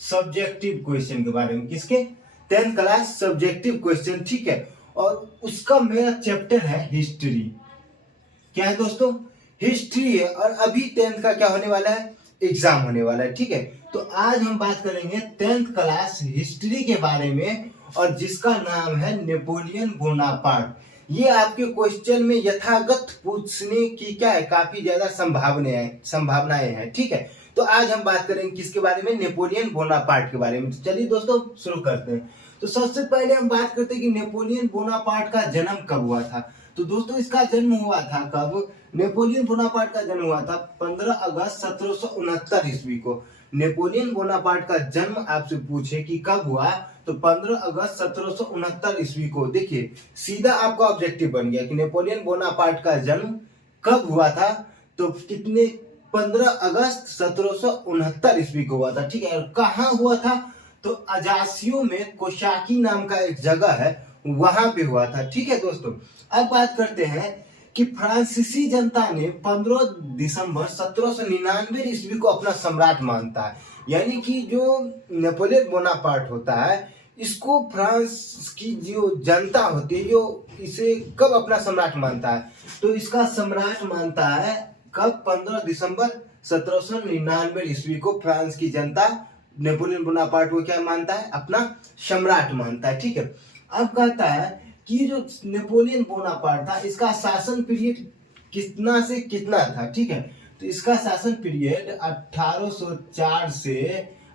Subjective question के बारे में, किसके? 10th क्लास सब्जेक्टिव क्वेश्चन, ठीक है। और उसका मेरा चैप्टर है हिस्ट्री। क्या है दोस्तों? हिस्ट्री है। और अभी 10th का क्या होने वाला है? एग्जाम होने वाला है, ठीक है। तो आज हम बात करेंगे 10th क्लास हिस्ट्री के बारे में, और जिसका नाम है नेपोलियन बोनापार्ट। ये आपके क्वेश्चन में यथागत पूछने की क्या है, काफी ज्यादा संभावनाएं हैं, ठीक है। तो आज हम बात करेंगे किसके बारे में? नेपोलियन बोनापार्ट के बारे में। तो चलिए दोस्तों शुरू करते हैं। तो सबसे पहले हम बात करते हैं कि नेपोलियन बोनापार्ट का जन्म कब हुआ था। तो दोस्तों इसका जन्म हुआ था कब? नेपोलियन बोनापार्ट का जन्म हुआ था 15 अगस्त 1769 ईस्वी को। नेपोलियन बोनापार्ट का जन्म आपसे पूछे कि कब हुआ, तो 15 अगस्त 1769 ईस्वी को। देखिए सीधा आपका ऑब्जेक्टिव बन गया कि नेपोलियन बोनापार्ट का जन्म कब हुआ था, तो कितने? 15 अगस्त 1769 ईस्वी को हुआ था, ठीक है। और कहाँ हुआ था? तो अजासियो में कोशाकी नाम का एक जगह है, वहां पे हुआ था, ठीक है दोस्तों। अब बात करते हैं कि फ्रांसीसी जनता ने 15 दिसंबर 1799 ईस्वी को अपना सम्राट मानता है। यानी कि जो नेपोलियन बोनापार्ट होता है, इसको फ्रांस की जो जनता होती है, जो इसे कब अपना सम्राट मानता है, तो इसका सम्राट मानता है कब? 15 दिसंबर 1799 ईस्वी को फ्रांस की जनता नेपोलियन बोनापार्ट को क्या मानता है? अपना सम्राट मानता है, ठीक है। अब कहता है कि जो नेपोलियन बोनापार्ट था, इसका शासन पीरियड कितना से कितना था, ठीक है। तो इसका शासन पीरियड 1804 से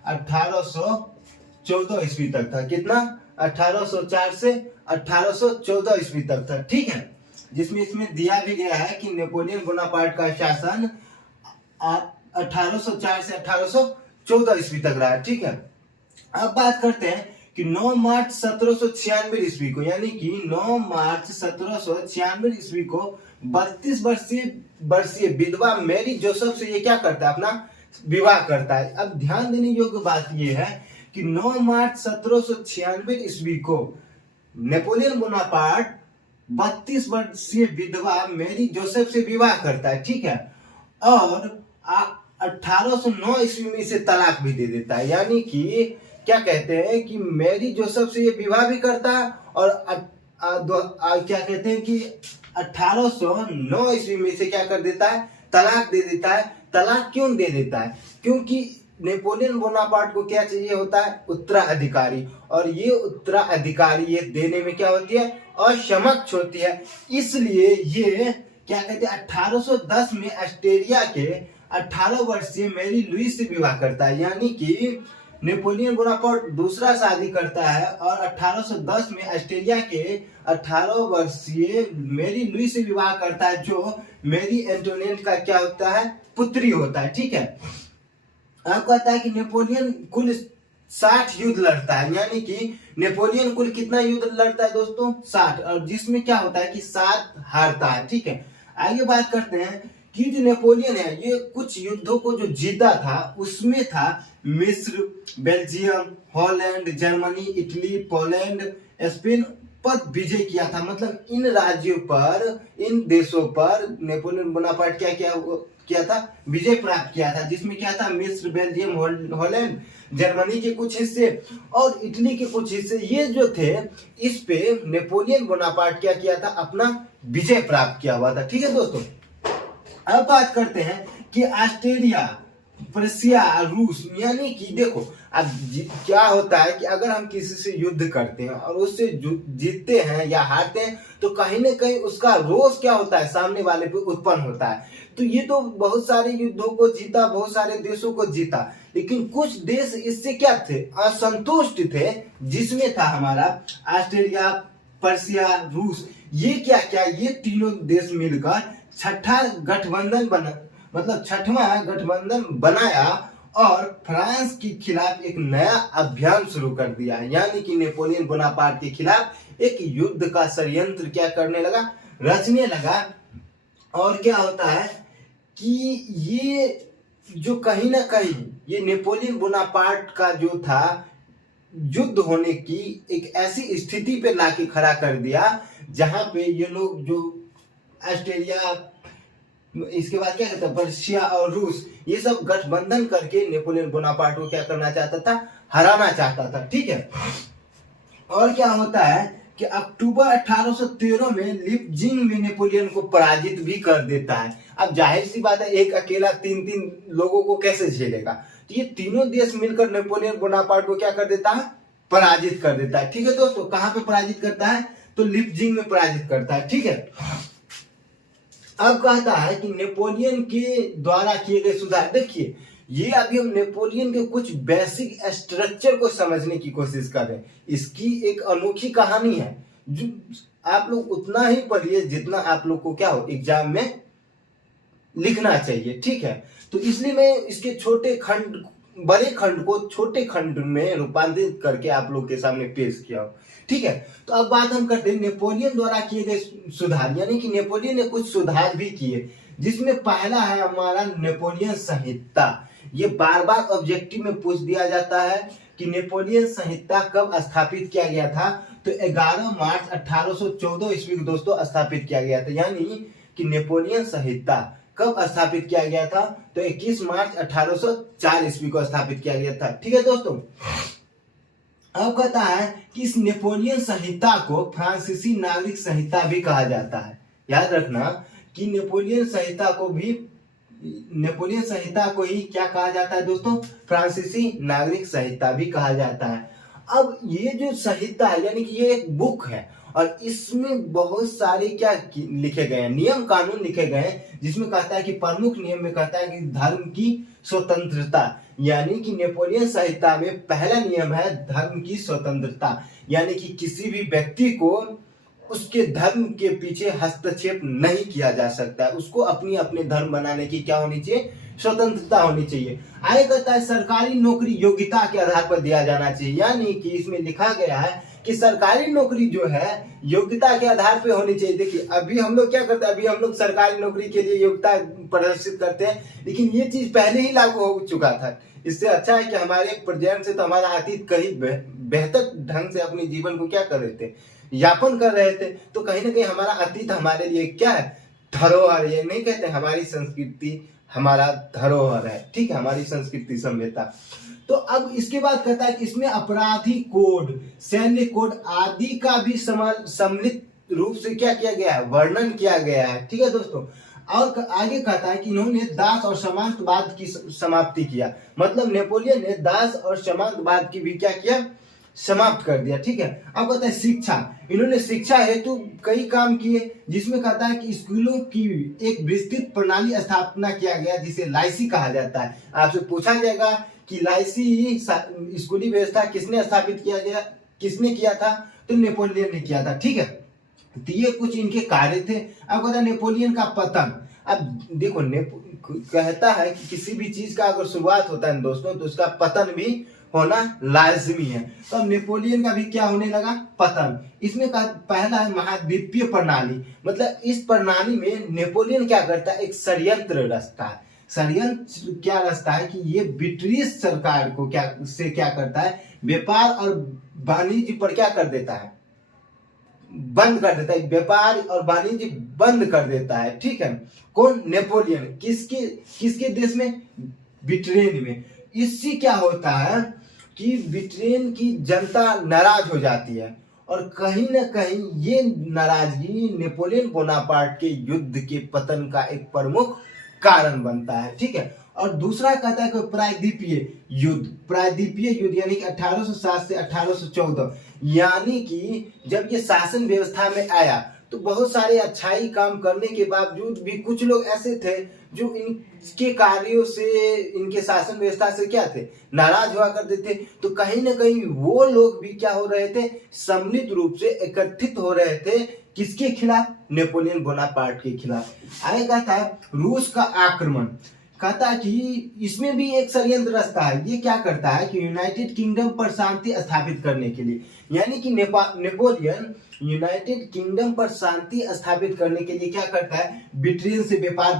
1814 ईस्वी तक था। कितना? 1804 से 1814 ईस्वी तक था, ठीक है। जिसमें इसमें दिया भी गया है कि नेपोलियन बोनापार्ट का शासन 1804 से 1814 ईस्वी तक रहा, ठीक है। अब बात करते हैं कि 9 मार्च 1796 ईस्वी को, यानी कि 9 मार्च 1796 ईस्वी को 32 वर्षीय विधवा मैरी जोसेफ से ये क्या करता है? अपना विवाह करता है। अब ध्यान देने योग्य बात ये है कि 9 मार्च 1796 ईस्वी को नेपोलियन बोनापार्ट 32 वर्षीय विधवा मैरी जोसेफ से विवाह करता है, ठीक है। और 1809 ईस्वी में इसे तलाक भी दे देता है। यानी कि क्या कहते हैं कि मैरी जोसेफ से ये विवाह भी करता है, और क्या कहते हैं कि 1809 ईस्वी में इसे क्या कर देता है? तलाक दे देता है। तलाक क्यों दे देता है? क्योंकि नेपोलियन बोनापार्ट को क्या चाहिए होता है? उत्तराधिकारी। और ये उत्तराधिकारी ये देने में क्या होती है? असमक्ष होती है। इसलिए ये क्या कहते हैं, 1810 में ऑस्ट्रेलिया के 18 वर्षीय मैरी लुइस से विवाह करता है। यानी कि नेपोलियन बोनापार्ट दूसरा शादी करता है, और 1810 में ऑस्ट्रेलिया के 18 वर्षीय मैरी लुइस से विवाह करता है, जो मैरी एंटोनियट का क्या होता है? पुत्री होता है, ठीक है। अब कहता है कि नेपोलियन कुल 60 युद्ध लड़ता है। यानी कि नेपोलियन कुल कितना युद्ध लड़ता है दोस्तों? 60। और जिसमें क्या होता है कि 7 हारता है, ठीक है। आगे बात करते हैं कि जो नेपोलियन है, ये कुछ युद्धों को जो जीता था, उसमें था मिस्र, Belgium, Holland, Germany, Italy, Poland, Spain पर विजय किया था। मतलब इन राज्यों पर, इन देशों पर नेपोलियन बोनापार्ट क्या किया था? विजय प्राप्त किया था। जिसमें क्या था? मिस्र, बेल्जियम, हॉलैंड, जर्मनी के कुछ हिस्से और इटली के कुछ हिस्से, ये जो थे, इस पे नेपोलियन बोनापार्ट क्या किया था? अपना विजय प्राप्त किया हुआ था, ठीक है दोस्तों। अब बात करते हैं कि ऑस्ट्रेलिया, प्रशिया, रूस, यानी कि देखो अब क्या होता है कि अगर हम किसी से युद्ध करते हैं और उससे जीतते हैं या हारते हैं, तो कहीं ना कहीं उसका रोष क्या होता है? सामने वाले पे उत्पन्न होता है। तो ये तो बहुत सारे युद्धों को जीता, बहुत सारे देशों को जीता, लेकिन कुछ देश इससे क्या थे? असंतुष्ट थे। जिसमें था हमारा ऑस्ट्रेलिया, प्रशिया, रूस। ये क्या क्या? ये तीनों देश मिलकर छठा गठबंधन मतलब छठवां गठबंधन बनाया, और फ्रांस के खिलाफ एक नया अभियान शुरू कर दिया। यानी कि नेपोलियन बोनापार्ट के खिलाफ एक युद्ध का षड्यंत्र क्या करने लगा? रचने लगा। और क्या होता है कि ये जो कहीं ना कहीं ये नेपोलियन बोनापार्ट का जो था, युद्ध होने की एक ऐसी स्थिति पे लाके खड़ा कर दिया, जहां पे ये लोग जो ऑस्ट्रेलिया, इसके बाद क्या कहते हैं, पर्शिया और रूस, ये सब गठबंधन करके नेपोलियन बोनापार्ट को क्या करना चाहता था, हराना चाहता था। ठीक है, और क्या होता है कि अक्टूबर 1813 में लिपजिंग में नेपोलियन को पराजित भी कर देता है। अब जाहिर सी बात है, एक अकेला तीन तीन लोगों को कैसे झेलेगा, तो ये तीनों देश मिलकर नेपोलियन बोनापार्ट को क्या कर देता है, पराजित कर देता है। ठीक है दोस्तों, कहां पे पराजित करता है, तो लिपजिंग में पराजित करता है। ठीक है, अब कहता है कि नेपोलियन के द्वारा किए गए सुधार, देखिए ये अभी हम नेपोलियन के कुछ बेसिक स्ट्रक्चर को समझने की कोशिश कर रहे हैं। इसकी एक अनोखी कहानी है, जो आप लोग उतना ही पढ़िए जितना आप लोग को क्या हो, एग्जाम में लिखना चाहिए। ठीक है, तो इसलिए मैं इसके छोटे खंड, बड़े खंड को छोटे खंड में रूपांतरित करके आप लोग के सामने पेश किया हूं। ठीक है, तो अब बात हम करते हैं नेपोलियन द्वारा किए गए सुधार, यानी कि नेपोलियन ने कुछ सुधार भी किए, जिसमें पहला है हमारा नेपोलियन संहिता। ये बार बार ऑब्जेक्टिव में पूछ दिया जाता है कि नेपोलियन संहिता कब स्थापित किया गया था, तो 11 मार्च 1814 ईस्वी को दोस्तों स्थापित किया गया था। यानी कि नेपोलियन संहिता कब स्थापित किया गया था, तो 21 मार्च 1804 ईस्वी को स्थापित किया गया था। ठीक है दोस्तों, अब कहता है कि इस नेपोलियन संहिता को फ्रांसीसी नागरिक संहिता भी कहा जाता है। याद रखना कि नेपोलियन संहिता को ही क्या कहा जाता है दोस्तों, फ्रांसीसी नागरिक संहिता भी कहा जाता है। अब ये जो संहिता है, यानी कि ये एक बुक है और इसमें बहुत सारे क्या लिखे गए हैं, नियम कानून लिखे गए हैं, जिसमें कहता है कि प्रमुख नियम में कहता है कि धर्म की स्वतंत्रता, यानी कि नेपोलियन संहिता में पहला नियम है धर्म की स्वतंत्रता, यानी कि किसी भी व्यक्ति को उसके धर्म के पीछे हस्तक्षेप नहीं किया जा सकता है, उसको अपनी अपने धर्म बनाने की क्या होनी चाहिए, स्वतंत्रता होनी चाहिए। आगे कहता है सरकारी नौकरी योग्यता के आधार पर दिया जाना चाहिए, यानी कि इसमें लिखा गया है कि सरकारी नौकरी जो है योग्यता के आधार पे होनी चाहिए। देखिए अभी हम लोग क्या करते हैं, अभी हम लोग सरकारी नौकरी के लिए योग्यता प्रदर्शित करते हैं, लेकिन ये चीज पहले ही लागू हो चुका था। इससे अच्छा है कि हमारे प्रेजेंट से तो हमारा अतीत कहीं बेहतर ढंग से अपने जीवन को क्या कर रहे थे, यापन कर रहे थे। तो कहीं ना कहीं हमारा अतीत हमारे लिए क्या है, धरोहर। ये नहीं कहते हमारी संस्कृति हमारा धरोहर है। ठीक है, हमारी संस्कृति सभ्यता। तो अब इसके बाद कहता है कि इसमें अपराधी कोड, सैन्य कोड आदि का भी सम्मिलित रूप से क्या किया गया है, वर्णन किया गया है। ठीक है दोस्तों, और आगे कहता है कि इन्होंने दास और सामंतवाद की समाप्ति किया, मतलब नेपोलियन ने दास और सामंतवाद की भी क्या किया, समाप्त कर दिया। ठीक है, अब कहता है शिक्षा, इन्होंने शिक्षा हेतु कई काम किए, जिसमें कहता है कि स्कूलों की एक विस्तृत प्रणाली स्थापना किया गया, जिसे लाइसी कहा जाता है। आपसे पूछा जाएगा कि लाइसी स्कूली व्यवस्था किसने स्थापित किया गया, किसने किया था, तो नेपोलियन ने किया था। ठीक है, तो ये कुछ इनके कार्य थे। अब कहता है नेपोलियन का पतन। अब देखो कहता है कि किसी भी चीज का अगर शुरुआत होता है दोस्तों, तो उसका पतन भी होना लाजमी है। तो अब नेपोलियन का भी क्या होने लगा, पतन। इसमें का पहला है महाद्वीपीय प्रणाली, मतलब इस प्रणाली में नेपोलियन क्या करता है, एक षड्यंत्र रचता है। षड्यंत्र क्या रचता है कि ये ब्रिटिश सरकार को क्या करता है, व्यापार और वाणिज्य पर क्या कर देता है, बंद कर देता है, व्यापार और वाणिज्य बंद कर देता है। ठीक है, कौन, नेपोलियन। किसके देश में, ब्रिटेन में। इससे क्या होता है कि ब्रिटेन की जनता नाराज हो जाती है, और कहीं ना कहीं ये नाराजगी नेपोलियन बोनापार्ट के युद्ध के पतन का एक प्रमुख कारण बनता है। ठीक है, और दूसरा कहता है कि प्रायद्वीपीय युद्ध यानी कि 1807 से 1814, यानी कि जब ये शासन व्यवस्था में आया तो बहुत सारे अच्छाई काम करने के बावजूद भी कुछ लोग ऐसे थे जो इनके कार्यों से, इनके शासन व्यवस्था से क्या थे, नाराज हुआ करते थे। तो कहीं ना कहीं वो लोग भी क्या हो रहे थे, सम्मिलित रूप से एकत्रित हो रहे थे, किसके खिलाफ, नेपोलियन बोनापार्ट के खिलाफ। आगे कहता है रूस का आक्रमण। कहता है कि इसमें भी एक षड्यंत्र रचता है। ये क्या करता है कि यूनाइटेड किंगडम पर शांति स्थापित करने के लिए, यानी कि नेपोलियन यूनाइटेड किंगडम पर शांति स्थापित करने के लिए क्या करता है, ब्रिटेन से व्यापार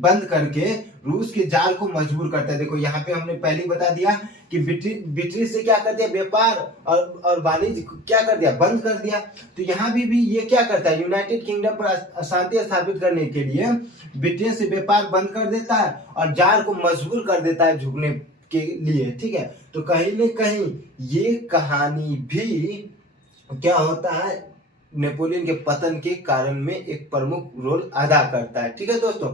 बंद करके रूस के जाल को मजबूर करता है। देखो यहाँ पे हमने पहले ही बता दिया कि ब्रिटिश से क्या कर दिया, व्यापार और वाणिज्य क्या कर दिया, बंद कर दिया। तो यहाँ भी ये क्या करता है, यूनाइटेड किंगडम पर अशांति स्थापित करने के लिए ब्रिटेन से व्यापार बंद कर देता है और जार को मजबूर कर देता है झुकने के लिए, ठीक है। तो कहीं न कहीं ये कहानी भी क्या होता है, नेपोलियन के पतन के कारण में एक प्रमुख रोल अदा करता है, ठीक है दोस्तों।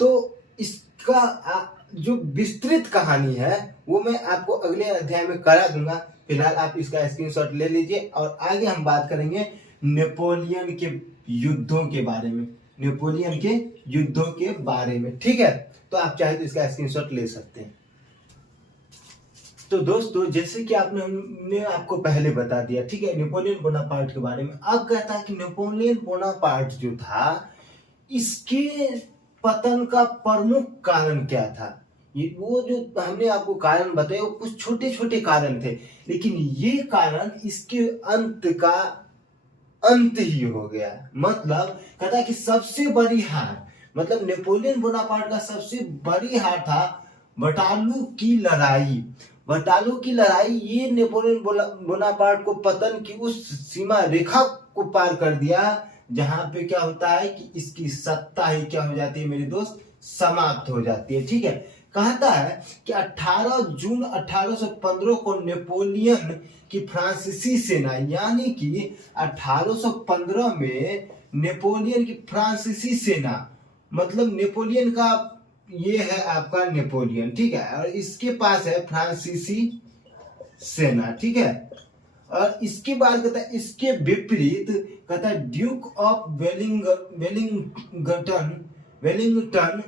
तो इसका जो विस्तृत कहानी है वो मैं आपको अगले अध्याय में करा दूंगा। फिलहाल आप इसका स्क्रीनशॉट ले लीजिए और आगे हम बात करेंगे नेपोलियन के युद्धों के बारे में, नेपोलियन के युद्धों के बारे में, ठीक है। तो आप चाहे तो इसका स्क्रीनशॉट ले सकते हैं। तो दोस्तों जैसे कि हमने आपको पहले बता दिया, ठीक है, नेपोलियन बोनापार्ट के बारे में। अब कहता है कि नेपोलियन बोनापार्ट जो था इसके पतन का प्रमुख कारण क्या था। ये वो जो हमने आपको कारण बताए वो कुछ छोटे छोटे कारण थे, लेकिन ये कारण इसके अंत ही हो गया। मतलब कहता है कि सबसे बड़ी हार, मतलब नेपोलियन बोनापार्ट का सबसे बड़ी हार था वाटरलू की लड़ाई। वाटरलू की लड़ाई ये नेपोलियन बोनापार्ट को पतन की उस सीमा रेखा को पार कर दिया जहां पे क्या होता है कि इसकी सत्ता ही क्या हो जाती है मेरे दोस्त, समाप्त हो जाती है, ठीक है। कहता है कि 18 जून 1815 को नेपोलियन की फ्रांसीसी सेना, यानी कि 1815 में नेपोलियन की फ्रांसीसी सेना, मतलब नेपोलियन का ये है आपका नेपोलियन, ठीक है, और इसके पास है फ्रांसीसी सेना, ठीक है। और इसके बाद कहता है इसके विपरीत कहता है ड्यूक ऑफ वेलिंगटन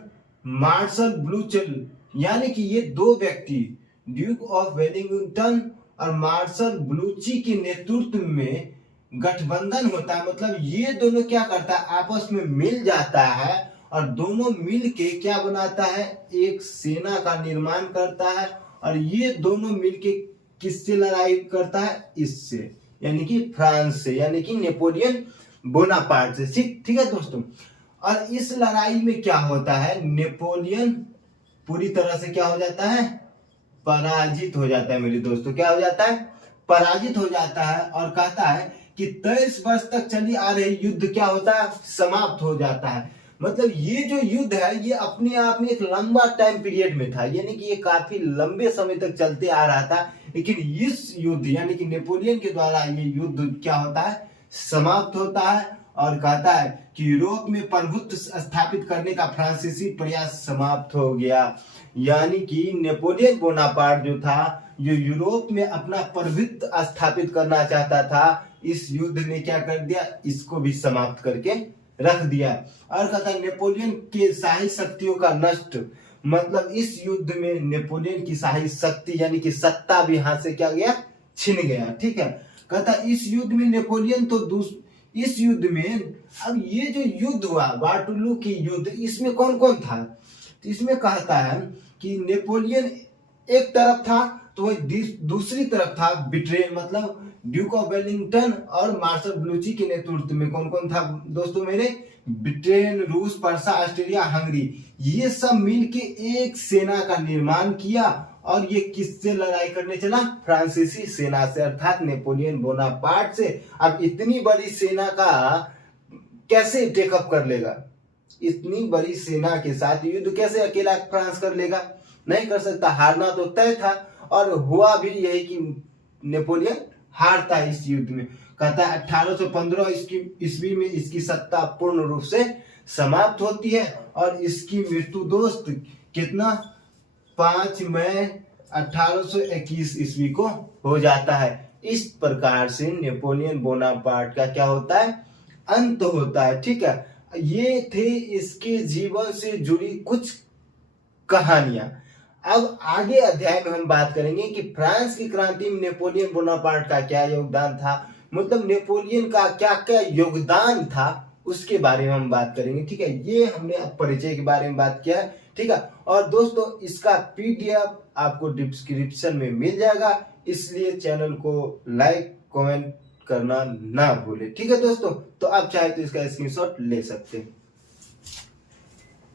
मार्शल ब्लूचेल, यानी कि ये दो व्यक्ति ड्यूक ऑफ वेलिंगटन और मार्शल ब्लूची के नेतृत्व में गठबंधन होता है। मतलब ये दोनों क्या करता है, आपस में मिल जाता है और दोनों मिल के क्या बनाता है, एक सेना का निर्माण करता है। और ये दोनों मिल के किससे लड़ाई करता है, इससे, यानी कि फ्रांस से, यानी कि नेपोलियन बोनापार्ट से, ठीक है दोस्तों। और इस लड़ाई में क्या होता है, नेपोलियन पूरी तरह से क्या हो जाता है, पराजित हो जाता है मेरे दोस्तों। क्या हो जाता है, पराजित हो जाता है। और कहता है कि 23 वर्ष तक चली आ रही युद्ध क्या होता है, समाप्त हो जाता है। मतलब ये जो युद्ध है ये अपने आप में एक लंबा टाइम पीरियड में था, यानी कि ये काफी लंबे समय तक चलते आ रहा था। लेकिन इस युद्ध यानी कि नेपोलियन के द्वारा ये युद्ध क्या होता है, समाप्त होता है। और कहता है कि यूरोप में प्रभुत्व स्थापित करने का फ्रांसीसी प्रयास समाप्त हो गया। यानी कि नेपोलियन बोनापार्ट जो था, जो यूरोप में अपना प्रभुत्व स्थापित करना चाहता था, इस युद्ध ने क्या कर दिया, इसको भी समाप्त करके रख दिया। और कहता है नेपोलियन के शाही शक्तियों का नष्ट, मतलब इस युद्ध में नेपोलियन की शाही शक्ति यानी कि सत्ता भी हाथ से क्या गया, छिन गया, ठीक है। कहता है इस युद्ध में नेपोलियन तो इस युद्ध में, अब ये जो युद्ध हुआ वाटरलू की युद्ध, इसमें कौन कौन था, तो इसमें कहता है कि नेपोलियन एक तरफ था, तो वही दूसरी तरफ था ब्रिटेन, मतलब ड्यूक ऑफ वेलिंगटन और मार्शल ब्लूची के नेतृत्व में कौन कौन था दोस्तों मेरे, ब्रिटेन, रूस, पर्सा, ऑस्ट्रेलिया, हंगरी, ये सब मिलके एक सेना का निर्माण किया। और ये किससे लड़ाई करने चला, फ्रांसीसी सेना से, अर्थात नेपोलियन बोनापार्ट से। अब इतनी बड़ी सेना का कैसे टेकअप कर लेगा, इतनी बड़ी सेना के साथ युद्ध कैसे अकेला फ्रांस कर लेगा, नहीं कर सकता, हारना तो तय था। और हुआ भी यही कि नेपोलियन हारता है इस युद्ध में। कहता है 1815 ईस्वी में इसकी सत्ता पूर्ण रूप से समाप्त होती है और इसकी मृत्यु दोस्त कितना, 5 मई 1821 ईस्वी को हो जाता है। इस प्रकार से नेपोलियन बोनापार्ट का क्या होता है, अंत होता है, ठीक है। ये थे इसके जीवन से जुड़ी कुछ कहानियां। अब आगे अध्याय में हम बात करेंगे कि फ्रांस की क्रांति में नेपोलियन बोनापार्ट का क्या योगदान था, मतलब नेपोलियन का क्या क्या योगदान था, उसके बारे में हम बात करेंगे, ठीक है। ये हमने परिचय के बारे में बात किया है, ठीक है। और दोस्तों इसका PDF आपको डिस्क्रिप्शन में मिल जाएगा, इसलिए चैनल को लाइक कमेंट करना ना भूले, ठीक है दोस्तों। तो आप चाहे तो इसका स्क्रीनशॉट ले सकते हैं।